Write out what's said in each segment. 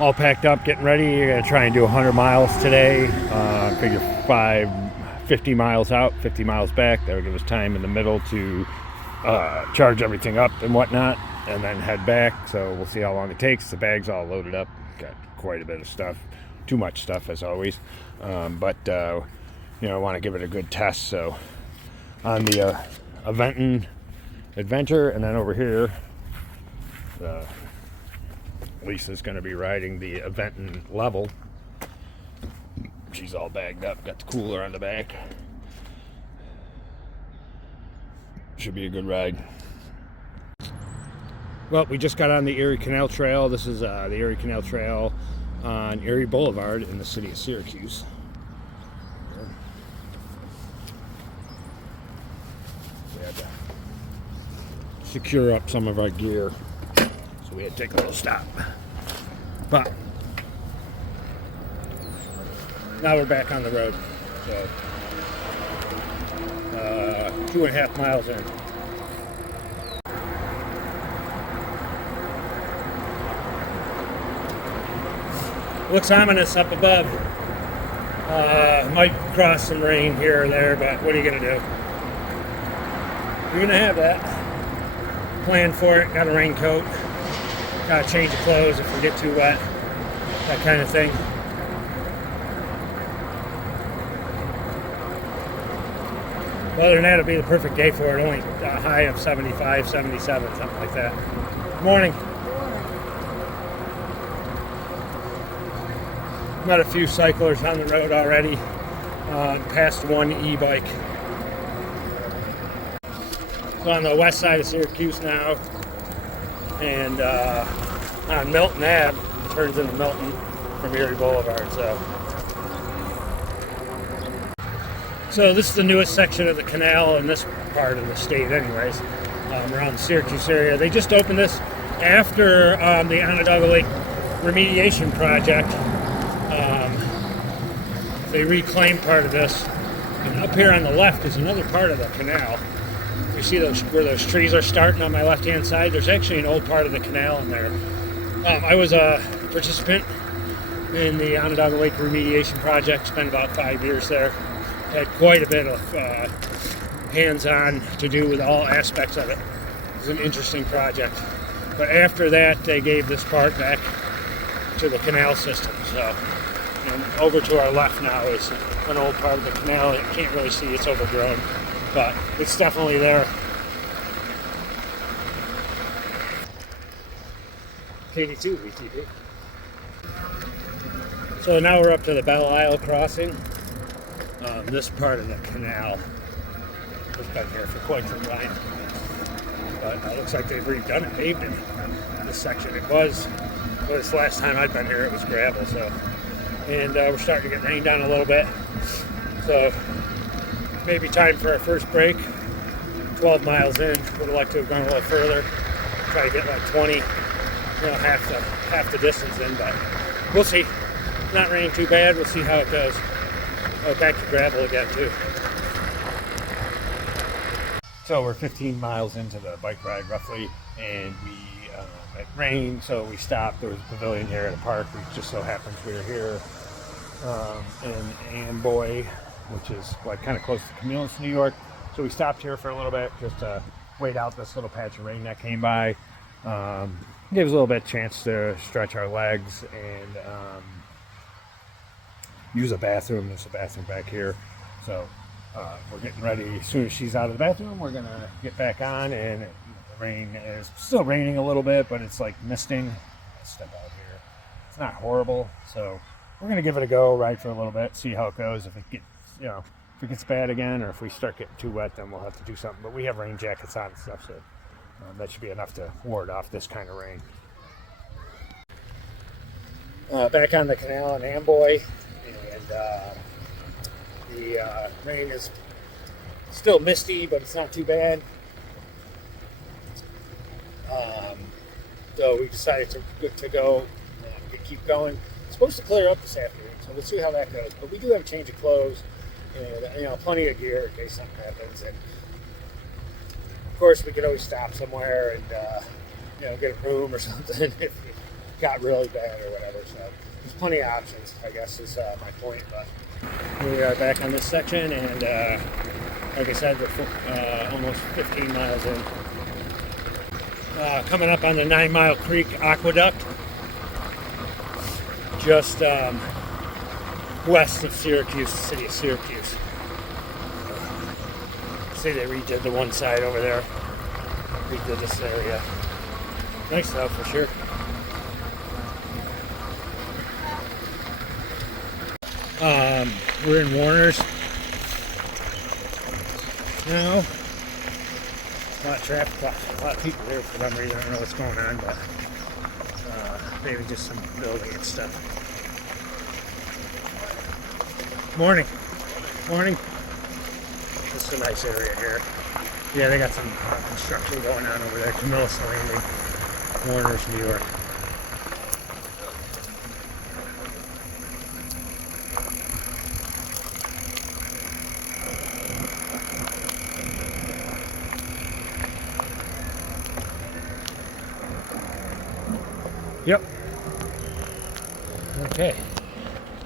all packed up, getting ready. You're gonna try and do 100 miles today. Figure 50 miles out, 50 miles back. That'll give us time in the middle to charge everything up and whatnot, and then head back. So we'll see how long it takes. The bag's all loaded up. Got quite a bit of stuff. Too much stuff as always. But I want to give it a good test. So on the aventon adventure, and then over here, Lisa's going to be riding the aventon level. She's all bagged up, got the cooler on the back. Should be a good ride. Well, we just got on the Erie Canal Trail. This is the Erie Canal Trail on Erie Boulevard in the city of Syracuse. We had to secure up some of our gear, so we had to take a little stop. But now we're back on the road. So 2.5 miles in. Looks ominous up above. Might cross some rain here or there, but what are you gonna do? You're gonna have that. Plan for it. Got a raincoat. Got to change of clothes if we get too wet. That kind of thing. Other than that, it'll be the perfect day for it. Only a high of 75, 77, something like that. Morning. Met a few cyclers on the road already. Passed one e-bike. So on the west side of Syracuse now, and on Milton Ave, turns into Milton from Erie Boulevard. So this is the newest section of the canal in this part of the state anyways, around the Syracuse area. They just opened this after the Onondaga Lake remediation project. They reclaimed part of this, and up here on the left is another part of the canal. You see where those trees are starting on my left-hand side? There's actually an old part of the canal in there. I was a participant in the Onondaga Lake remediation project, spent about 5 years there. Had quite a bit of hands-on to do with all aspects of it. It was an interesting project. But after that, they gave this part back to the canal system. So, and over to our left now is an old part of the canal. You can't really see, it's overgrown, but it's definitely there. KD2 VTP. So now we're up to the Belle Isle crossing. This part of the canal has been here for quite some time, but it looks like they've redone it, paved it. This section, it was last time I'd been here, it was gravel. So, and we're starting to get rained down a little bit, so maybe time for our first break. 12 miles in, would have liked to have gone a little further, try to get like 20, half the distance in, but we'll see. It's not raining too bad, we'll see how it goes. Oh, back to gravel again too. So we're 15 miles into the bike ride roughly, and it rained, so we stopped. There was a pavilion here at a park. It just so happens we were here in Amboy, which is like kind of close to Camillus, New York. So we stopped here for a little bit just to wait out this little patch of rain that came by. Gave us a little bit of chance to stretch our legs and use a bathroom. There's a bathroom back here. So we're getting ready. As soon as she's out of the bathroom, we're going to get back on. And the rain is still raining a little bit, but it's like misting. Let's step out here. It's not horrible. So we're going to give it a go, ride for a little bit, see how it goes. If it gets, if it gets bad again, or if we start getting too wet, then we'll have to do something. But we have rain jackets on and stuff, so that should be enough to ward off this kind of rain. Back on the canal in Amboy. And the rain is still misty, but it's not too bad. So we decided to go keep going. It's supposed to clear up this afternoon, so we'll see how that goes. But we do have a change of clothes and plenty of gear in case something happens. And of course, we could always stop somewhere and get a room or something got really bad or whatever. So there's plenty of options, I guess, is my point. But here we are back on this section, and like I said, we're almost 15 miles in. Coming up on the 9 Mile Creek Aqueduct, just west of Syracuse, the city of Syracuse. See, they redid the one side over there. Redid this area. Nice though, for sure. We're in Warner's now. A lot of traffic, a lot of people here for some reason. I don't know what's going on, but maybe just some building and stuff. Morning. Morning. This is a nice area here. Yeah, they got some construction going on over there. Camillus Landing, Warner's, New York. Yep. Okay.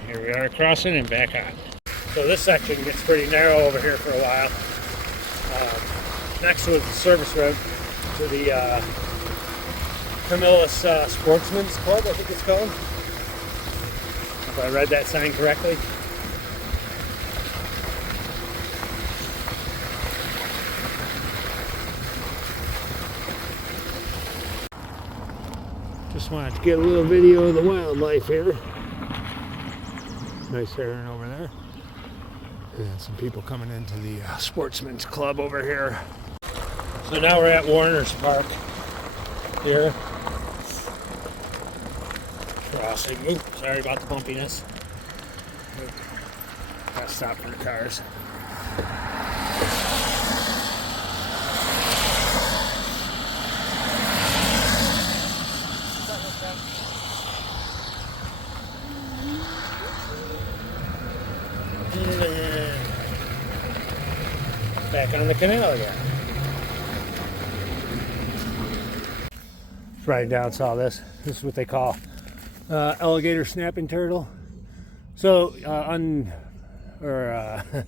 Here we are crossing and back on. So this section gets pretty narrow over here for a while. Next to it is the service road to the Camillus Sportsman's Club, I think it's called. If I read that sign correctly. Just wanted to get a little video of the wildlife here. Nice heron over there. And some people coming into the Sportsman's Club over here. So now we're at Warner's Park here. Crossing. Ooh, sorry about the bumpiness. Gotta stop for the cars. Back on the canal again. Just writing down saw this. This is what they call alligator snapping turtle. So,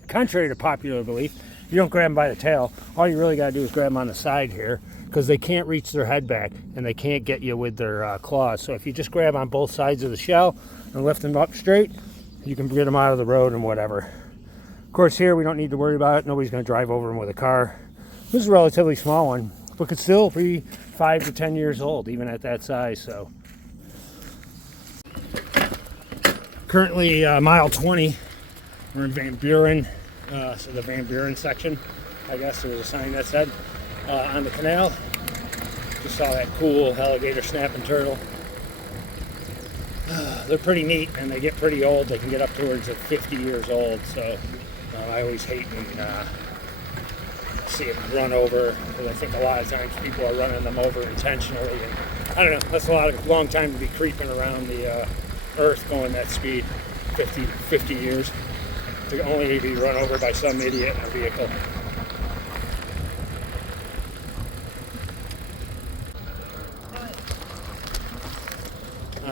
contrary to popular belief, you don't grab them by the tail. All you really got to do is grab them on the side here, because they can't reach their head back and they can't get you with their claws. So if you just grab on both sides of the shell and lift them up straight, you can get them out of the road and whatever. Of course, here we don't need to worry about it. Nobody's going to drive over them with a car. This is a relatively small one, but could still be 5 to 10 years old, even at that size. So, currently mile 20. We're in Van Buren, so the Van Buren section. I guess there was a sign that said on the canal. Just saw that cool alligator snapping turtle. They're pretty neat, and they get pretty old. They can get up towards 50 years old. So. I always hate when see them run over, because I think a lot of times people are running them over intentionally. And I don't know, that's a long time to be creeping around the earth going that speed, 50 years, to only be run over by some idiot in a vehicle.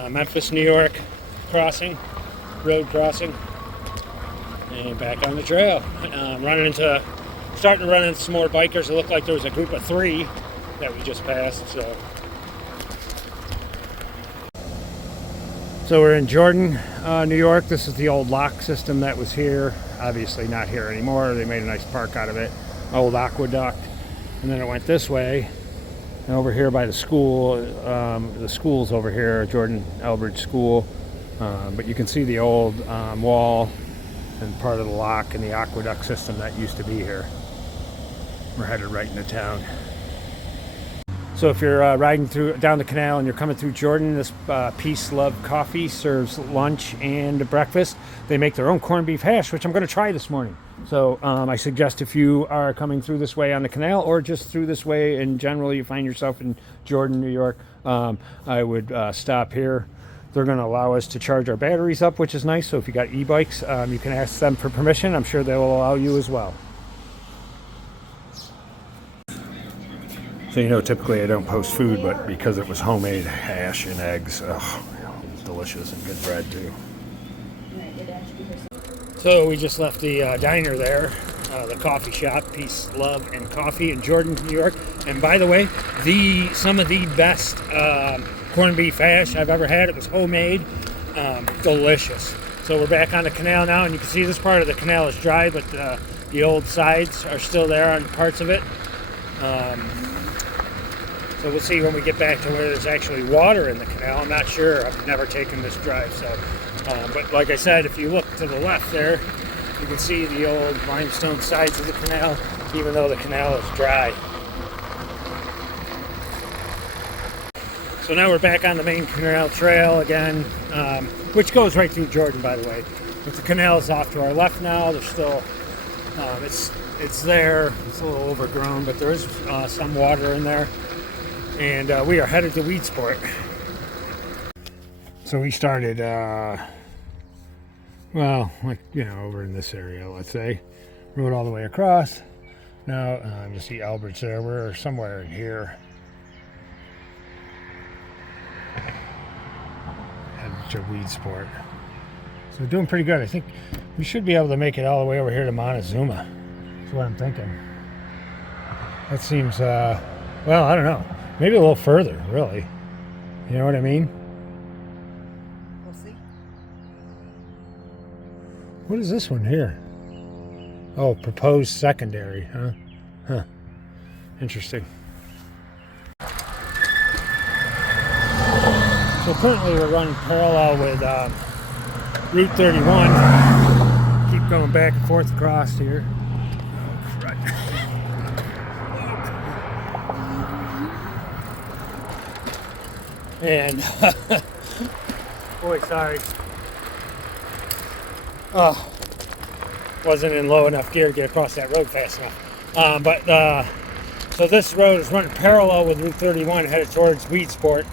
Memphis, New York road crossing. And back on the trail. Starting to run into some more bikers. It looked like there was a group of 3 that we just passed. So we're in Jordan, New York. This is the old lock system that was here. Obviously not here anymore. They made a nice park out of it. Old aqueduct. And then it went this way. And over here by the school, the school's over here, Jordan Elbridge School. But you can see the old wall and part of the lock and the aqueduct system that used to be here. We're headed right into town. So if you're riding down the canal and you're coming through Jordan, this Peace Love Coffee serves lunch and breakfast. They make their own corned beef hash, which I'm going to try this morning. So I suggest if you are coming through this way on the canal, or just through this way in general, you find yourself in Jordan, New York, I would stop here. They're going to allow us to charge our batteries up, which is nice. So if you got e-bikes, you can ask them for permission. I'm sure they will allow you as well. So you know, typically I don't post food, but because it was homemade hash and eggs, oh, it was delicious, and good bread too. So we just left the diner there, the coffee shop, Peace, Love, and Coffee in Jordan, New York. And by the way, some of the best corned beef hash I've ever had. It was homemade, delicious. So we're back on the canal now, and you can see this part of the canal is dry, but the old sides are still there on parts of it. So we'll see when we get back to where there's actually water in the canal. I'm not sure. I've never taken this drive. So, but like I said, if you look to the left there, you can see the old limestone sides of the canal, even though the canal is dry. So now we're back on the main canal trail again, which goes right through Jordan, by the way. But the canal is off to our left now. There's still, it's there. It's a little overgrown, but there is some water in there. And we are headed to Weedsport. So we started, well, like, you know, over in this area, let's say. Rode all the way across. Now, you see Albert's there. We're somewhere in here. Headed to Weedsport. So doing pretty good. I think we should be able to make it all the way over here to Montezuma. That's what I'm thinking. That seems, well, I don't know. Maybe a little further, really. You know what I mean? We'll see. What is this one here? Oh, proposed secondary, huh? Huh. Interesting. So currently we're running parallel with Route 31. Keep going back and forth across here. Oh, crud. And boy, sorry. Oh, wasn't in low enough gear to get across that road fast enough. So this road is running parallel with Route 31, headed towards Weedsport,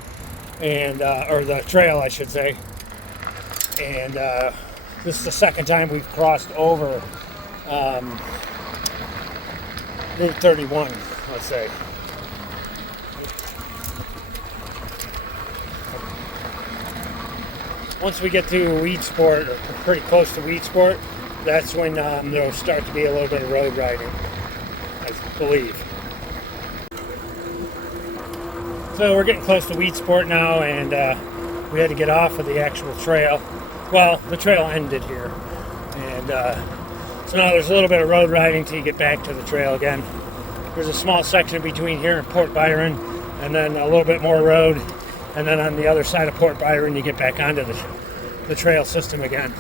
and or the trail, I should say. And this is the second time we've crossed over Route 31, let's say. Once we get to Weedsport, or pretty close to Weedsport, that's when there'll start to be a little bit of road riding, I believe. So we're getting close to Weedsport now, and we had to get off of the actual trail. Well, the trail ended here, and so now there's a little bit of road riding till you get back to the trail again. There's a small section between here and Port Byron, and then a little bit more road. And then on the other side of Port Byron, you get back onto the trail system again.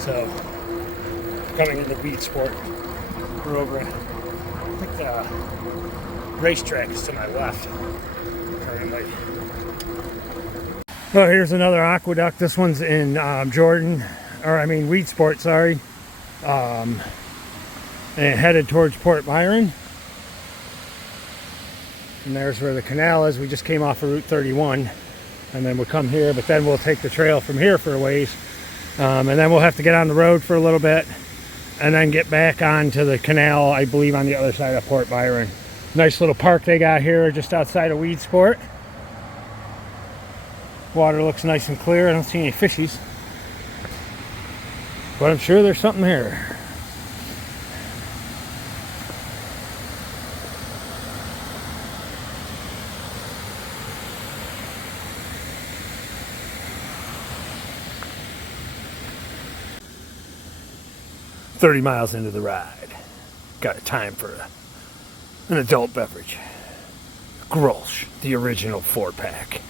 So, coming into Weedsport, we're over, I think the racetrack is to my left, currently. Oh, here's another aqueduct. This one's in Weedsport, sorry. And headed towards Port Byron. And there's where the canal is. We just came off of Route 31, and then we'll come here, but then we'll take the trail from here for a ways, and then we'll have to get on the road for a little bit, and then get back onto the canal, I believe on the other side of Port Byron. Nice little park they got here just outside of Weedsport. Water looks nice and clear. I don't see any fishies, but I'm sure there's something here. "30 miles into the ride. Got a time for an adult beverage. Grolsch, the original 4-pack.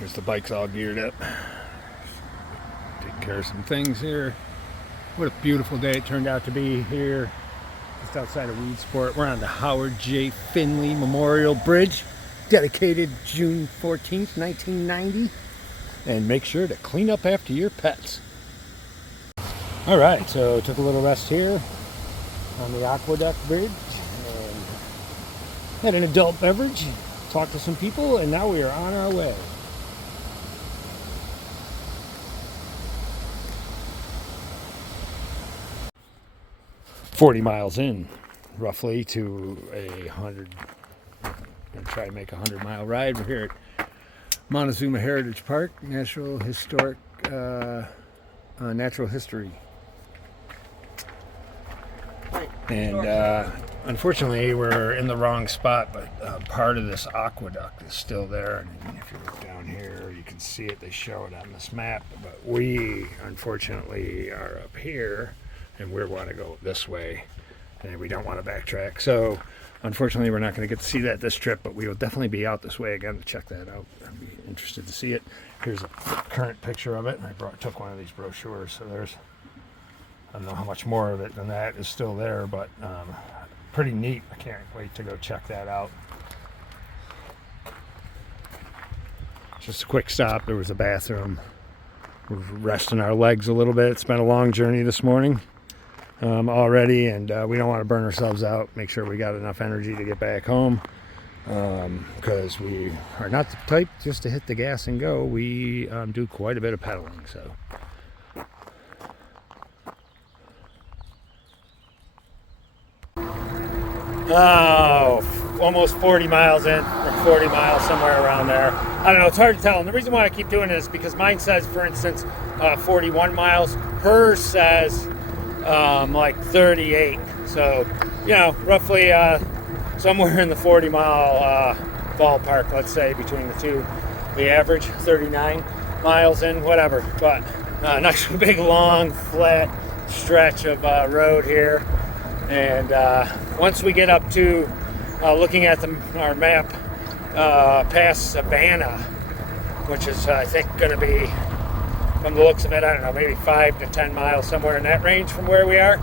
Here's the bikes all geared up. Take care of some things here. What a beautiful day it turned out to be here, just outside of Weedsport. We're on the Howard J. Finley Memorial Bridge, dedicated June 14th, 1990. And make sure to clean up after your pets. All right, so took a little rest here on the Aqueduct Bridge and had an adult beverage, talked to some people, and now we are on our way. 40 miles in, roughly, to a 100. I'm going to try to make a 100-mile ride. We're here at Montezuma Heritage Park, natural history. And unfortunately, we're in the wrong spot, but part of this aqueduct is still there. And if you look down here, you can see it. They show it on this map. But we, unfortunately, are up here, and we want to go this way, and we don't want to backtrack. So, unfortunately, we're not going to get to see that this trip, but we will definitely be out this way again to check that out. I'd be interested to see it. Here's a current picture of it. I took one of these brochures, so there's, I don't know how much more of it than that is still there, but pretty neat. I can't wait to go check that out. Just a quick stop. There was a bathroom. We're resting our legs a little bit. It's been a long journey this morning already, and we don't want to burn ourselves out. Make sure we got enough energy to get back home, because we are not the type just to hit the gas and go. We do quite a bit of pedaling. So. Oh, almost 40 miles in, or 40 miles, somewhere around there. I don't know, it's hard to tell. And the reason why I keep doing it is because mine says, for instance, 41 miles. Hers says like 38. So, you know, roughly somewhere in the 40-mile ballpark, let's say, between the two. The average, 39 miles in, whatever. But nice big, long, flat stretch of road here. And once we get up to looking at our map past Savannah, which is I think going to be, from the looks of it, I don't know, maybe 5 to 10 miles, somewhere in that range from where we are,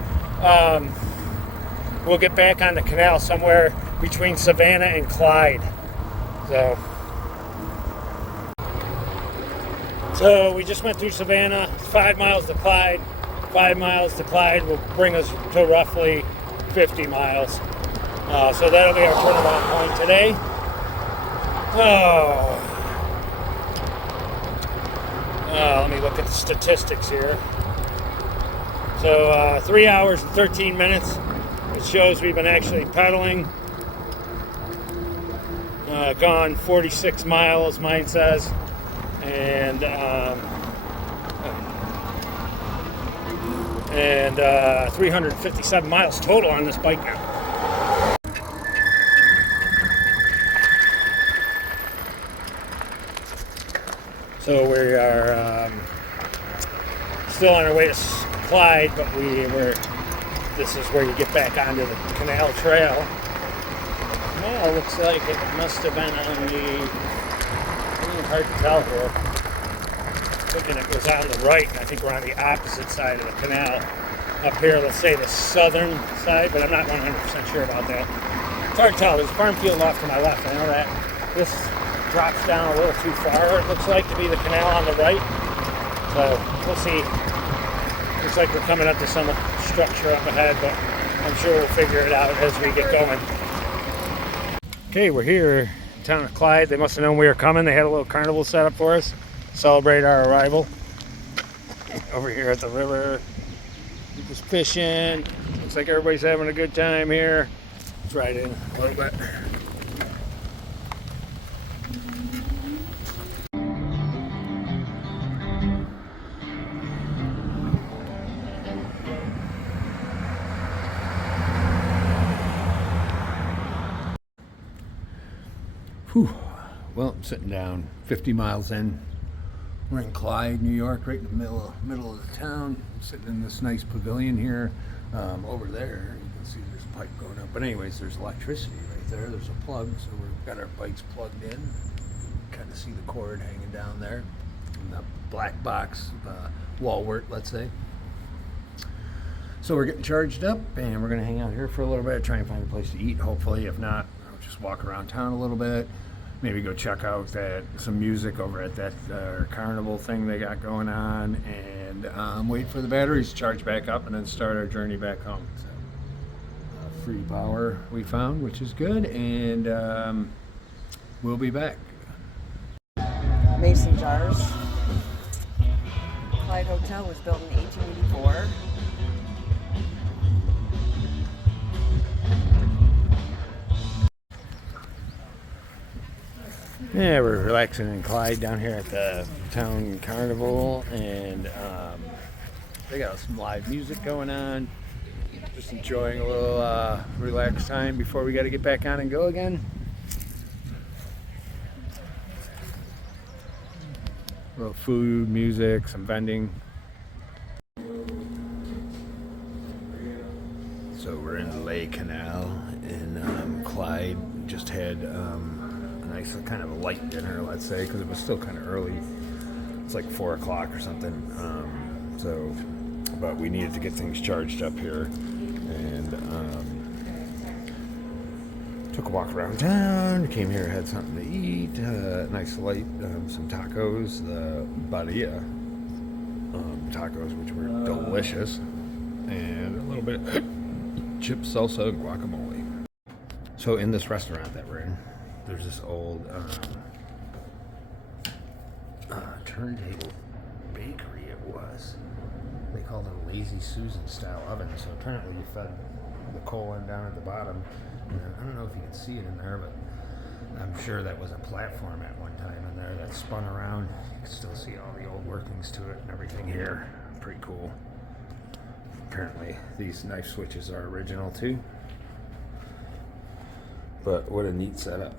we'll get back on the canal somewhere between Savannah and Clyde. So we just went through Savannah. 5 miles to Clyde. 5 miles to Clyde will bring us to roughly 50 miles. So that'll be our turnaround point today. Let me look at the statistics here. So 3 hours and 13 minutes. It shows we've been actually pedaling. Gone 46 miles, mine says. And 357 miles total on this bike now. So we are still on our way to Clyde, but this is where you get back onto the canal trail. Well, it looks like it must have been on the, hard to tell here. Thinking it was on the right, and I think we're on the opposite side of the canal. Up here, let's say the southern side, but I'm not 100% sure about that. It's hard to tell. There's a farm field off to my left. I know that this drops down a little too far, it looks like, to be the canal on the right. So we'll see. Looks like we're coming up to some structure up ahead, but I'm sure we'll figure it out as we get going. Okay, we're here in town of Clyde. They must have known we were coming. They had a little carnival set up for us. Celebrate our arrival. Over here at the river, people's fishing. Looks like everybody's having a good time here. Let's ride in a little bit. Whew. Well, I'm sitting down 50 miles in. We're in Clyde, New York, right in the middle of the town. Sitting in this nice pavilion here. Over there, you can see there's a pipe going up. But anyways, there's electricity right there. There's a plug, so we've got our bikes plugged in. Kind of see the cord hanging down there. And the black box wall-wart, let's say. So we're getting charged up, and we're going to hang out here for a little bit, try and find a place to eat, hopefully. If not, I'll just walk around town a little bit. Maybe go check out some music over at that carnival thing they got going on, and wait for the batteries to charge back up, and then start our journey back home. So, free power we found, which is good, and we'll be back. Mason jars. Clyde Hotel was built in 1884. Yeah, we're relaxing in Clyde down here at the town carnival, and they got some live music going on. Just enjoying a little relaxed time before we got to get back on and go again. A little food, music, some vending. So we're in the Lake Canal in Clyde. Just had a nice kind of a light dinner, let's say, because it was still kind of early. It's like 4 o'clock or something. But we needed to get things charged up here, and took a walk around town. Came here, had something to eat. Nice light, some tacos, the barilla tacos, which were delicious, and a little bit of chip salsa and guacamole. So in this restaurant that we're in, there's this old turntable bakery. It was. They called it a Lazy Susan style oven. So apparently you fed the coal in down at the bottom. And I don't know if you can see it in there, but I'm sure that was a platform at one time in there that spun around. You can still see all the old workings to it and everything here. Pretty cool. Apparently these knife switches are original too. But what a neat setup.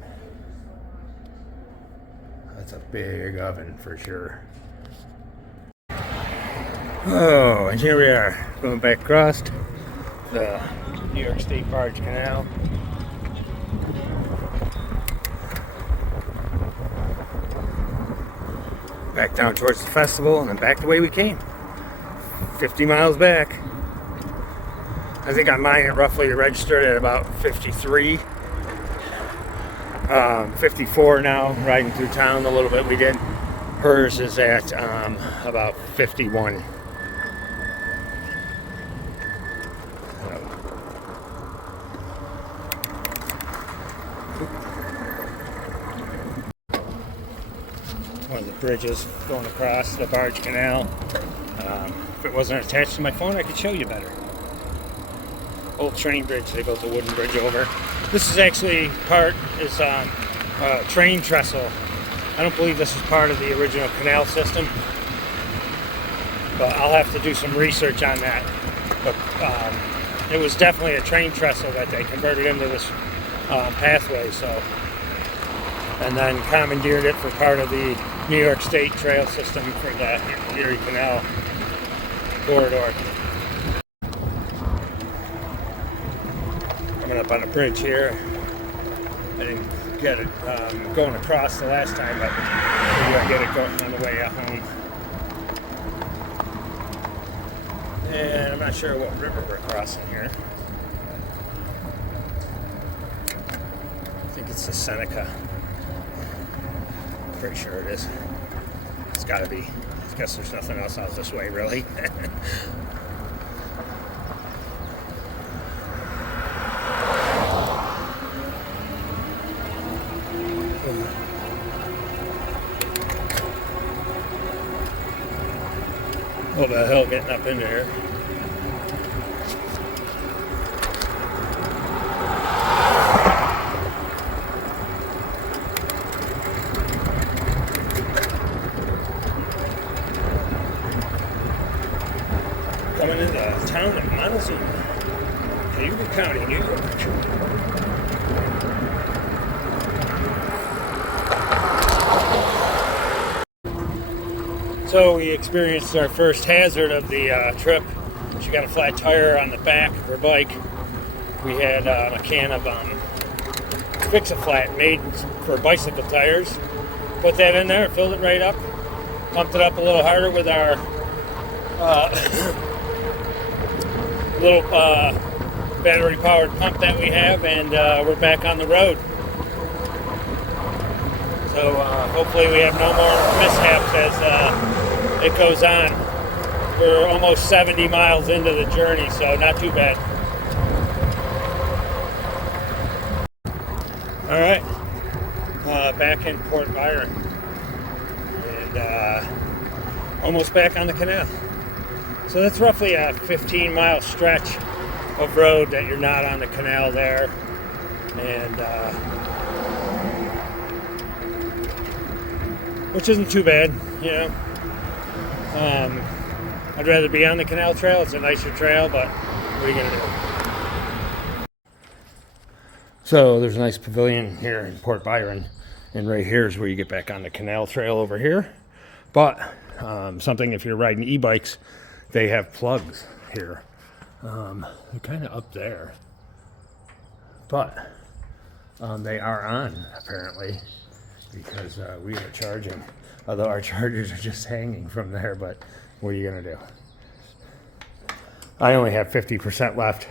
That's a big oven for sure. Oh, and here we are, going back across the New York State Barge Canal. Back down towards the festival, and then back the way we came. 50 miles back. I think on mine it roughly registered at about 53. 54 now, riding through town a little bit we did. Hers is at about 51. One of the bridges going across the Barge Canal. If it wasn't attached to my phone, I could show you better. Old train bridge they built a wooden bridge over. This is actually train trestle. I don't believe this is part of the original canal system, but I'll have to do some research on that. But it was definitely a train trestle that they converted into this pathway. So, and then commandeered it for part of the New York State trail system for the Erie Canal corridor. Coming up on a bridge here. I didn't get it going across the last time, but maybe I'll get it going on the way home. And I'm not sure what river we're crossing here. I think it's the Seneca. Pretty sure it is. It's gotta be. I guess there's nothing else out this way, really. A little bit of hill getting up into here. Coming into the town of Montezuma, Cayuga County, New York. So we experienced our first hazard of the trip. She got a flat tire on the back of her bike. We had a can of Fix-A-Flat made for bicycle tires. Put that in there, filled it right up, pumped it up a little harder with our little battery-powered pump that we have, and we're back on the road. So hopefully we have no more mishaps as it goes on. We're almost 70 miles into the journey, so not too bad. All right, back in Port Byron, and almost back on the canal. So that's roughly a 15-mile stretch of road that you're not on the canal there, and which isn't too bad, you know. I'd rather be on the canal trail. It's a nicer trail, but what are you gonna do? So there's a nice pavilion here in Port Byron, and right here is where you get back on the canal trail over here. But something, if you're riding e-bikes, they have plugs here. They're kind of up there, but they are on apparently, because we are charging. Although our chargers are just hanging from there, but what are you gonna do? I only have 50% left.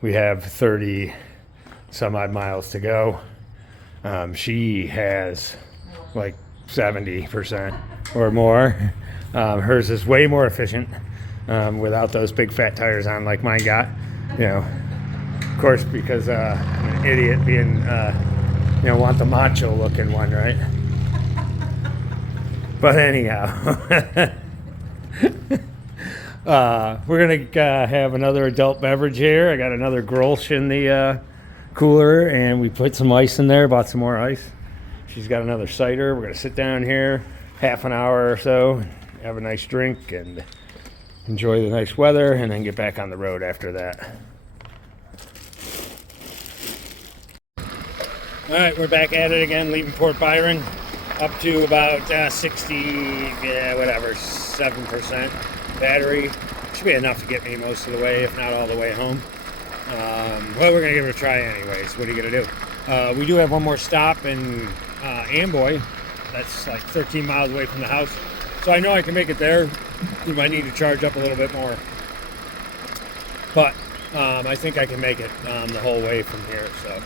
We have 30 some odd miles to go. She has like 70% or more. Hers is way more efficient without those big fat tires on like mine got. You know, of course, because I'm an idiot being, you know, want the macho looking one, right? But anyhow, we're gonna have another adult beverage here. I got another Grolsch in the cooler, and we put some ice in there, bought some more ice. She's got another cider. We're gonna sit down here half an hour or so, have a nice drink and enjoy the nice weather, and then get back on the road after that. All right, we're back at it again, leaving Port Byron, up to about 60, yeah, whatever, 7% battery. Should be enough to get me most of the way, if not all the way home. Well, we're gonna give it a try anyways. What are you gonna do? We do have one more stop in Amboy. That's like 13 miles away from the house. So I know I can make it there. We might need to charge up a little bit more. But I think I can make it the whole way from here, so.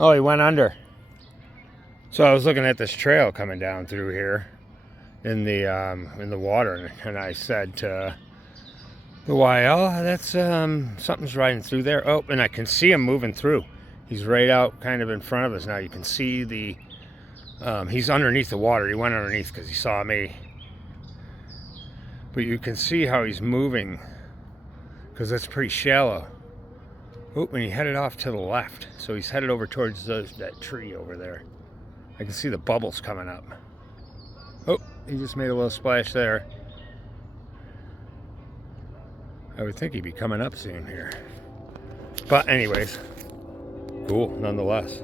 Oh, he went under. So I was looking at this trail coming down through here in the water, and I said to the YL, that's something's riding through there. Oh, and I can see him moving through. He's right out kind of in front of us now. You can see the he's underneath the water. He went underneath because he saw me. But you can see how he's moving, because it's pretty shallow. Oh, and he headed off to the left. So he's headed over towards that tree over there. I can see the bubbles coming up. Oh, he just made a little splash there. I would think he'd be coming up soon here. But anyways, cool nonetheless.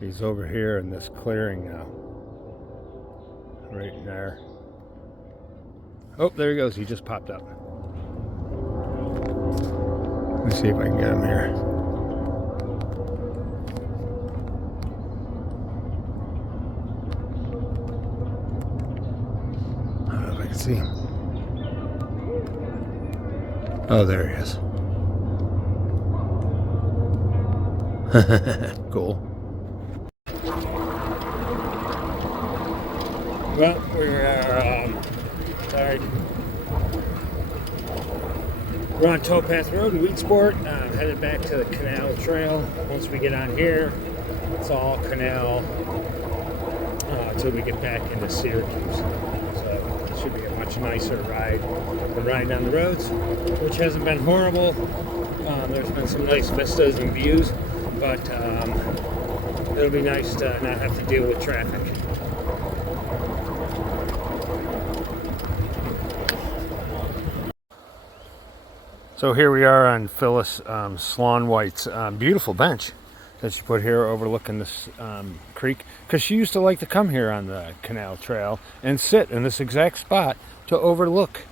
He's over here in this clearing now. Right in there. Oh, there he goes. He just popped up. Let me see if I can get him here. I don't know if I can see him. Oh, there he is. Cool. Well, we're on Towpath Road in Weedsport, headed back to the canal trail. Once we get on here, it's all canal until we get back into Syracuse. So it should be a much nicer ride than riding on the roads, which hasn't been horrible. There's been some nice vistas and views, but it'll be nice to not have to deal with traffic. So here we are on Phyllis Sloan White's beautiful bench that she put here overlooking this creek, because she used to like to come here on the canal trail and sit in this exact spot to overlook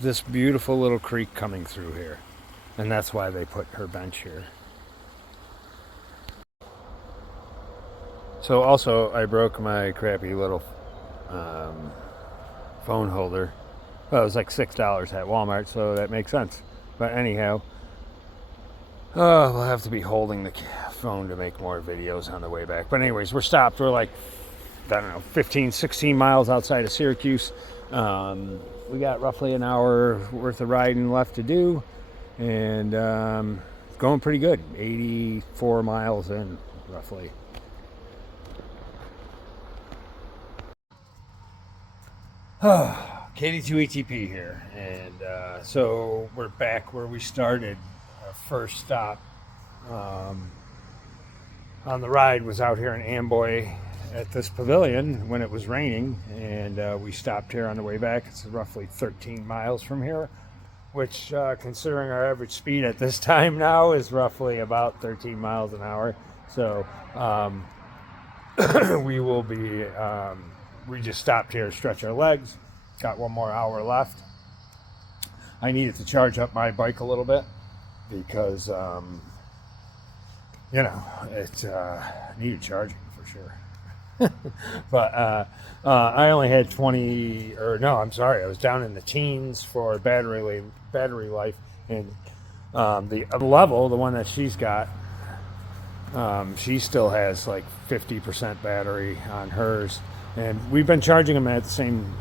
this beautiful little creek coming through here. And that's why they put her bench here. So also I broke my crappy little phone holder. Well, it was like $6 at Walmart, so that makes sense. But anyhow, we'll have to be holding the phone to make more videos on the way back. But anyways, we're stopped. We're like, I don't know, 15, 16 miles outside of Syracuse. We got roughly an hour worth of riding left to do. And it's going pretty good. 84 miles in, roughly. KD2 ETP here, and so we're back where we started our first stop on the ride was out here in Amboy at this pavilion when it was raining, and we stopped here on the way back. It's roughly 13 miles from here, which considering our average speed at this time now is roughly about 13 miles an hour. So we will be, we just stopped here to stretch our legs. Got one more hour left. I needed to charge up my bike a little bit because, you know, it needed charging for sure. But I only had 20, or no, I'm sorry, I was down in the teens for battery life. And the level, the one that she's got, she still has like 50% battery on hers. And we've been charging them at the same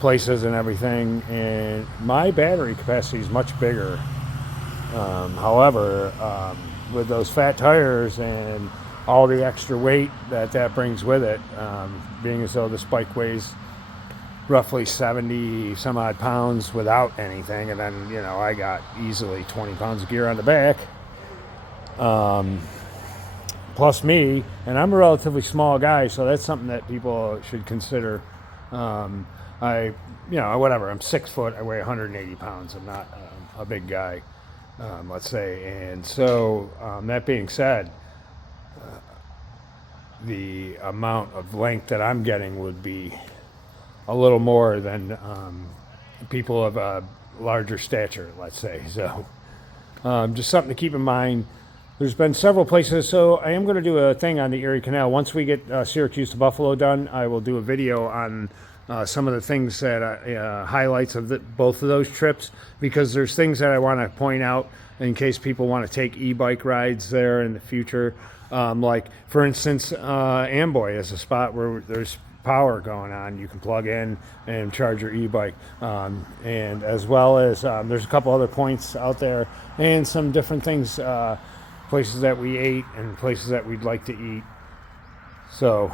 places and everything. And my battery capacity is much bigger. However, with those fat tires and all the extra weight that brings with it, being as though this bike weighs roughly 70 some odd pounds without anything, and then, you know, I got easily 20 pounds of gear on the back, plus me, and I'm a relatively small guy, so that's something that people should consider. You know, whatever, I'm 6 foot, I weigh 180 pounds, I'm not a big guy, let's say, and so that being said, the amount of length that I'm getting would be a little more than people of a larger stature, let's say. So just something to keep in mind. There's been several places, so I am going to do a thing on the Erie Canal. Once we get Syracuse to Buffalo done, I will do a video on some of the things that highlights of both of those trips, because there's things that I want to point out in case people want to take e-bike rides there in the future. Like, for instance, Amboy is a spot where there's power going on. You can plug in and charge your e-bike. And as well as there's a couple other points out there and some different things, places that we ate and places that we'd like to eat. So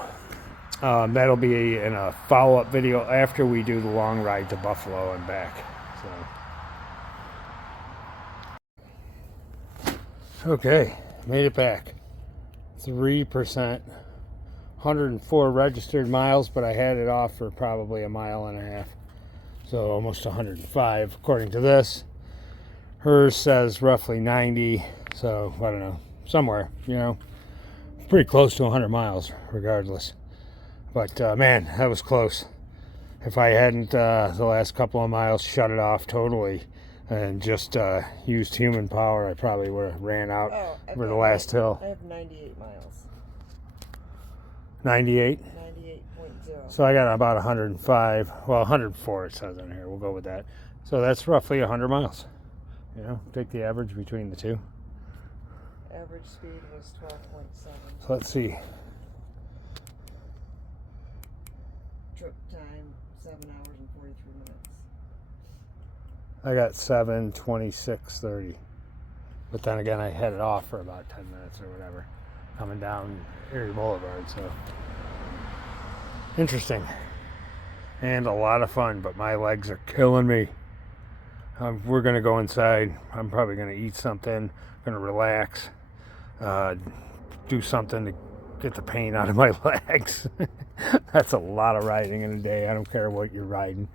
that'll be in a follow-up video after we do the long ride to Buffalo and back. So. Okay, made it back. 3%, 104 registered miles, but I had it off for probably a mile and a half, so almost 105 according to this. Hers says roughly 90, so I don't know, somewhere, you know, pretty close to 100 miles regardless. But man, that was close. If I hadn't the last couple of miles shut it off totally and just used human power, I probably would have ran out for the last hill. I have 98 miles. 98? 98.0. So I got about 105. Well, 104 it says on here. We'll go with that. So that's roughly 100 miles. You know, take the average between the two. Average speed was 12.7. So let's see. Trip time, 7 hours and 43 minutes. I got 7:26:30, but then again I had it off for about 10 minutes or whatever, coming down Erie Boulevard. So interesting and a lot of fun, but my legs are killing me. We're gonna go inside. I'm probably gonna eat something, gonna relax, do something to get the pain out of my legs. That's a lot of riding in a day. I don't care what you're riding.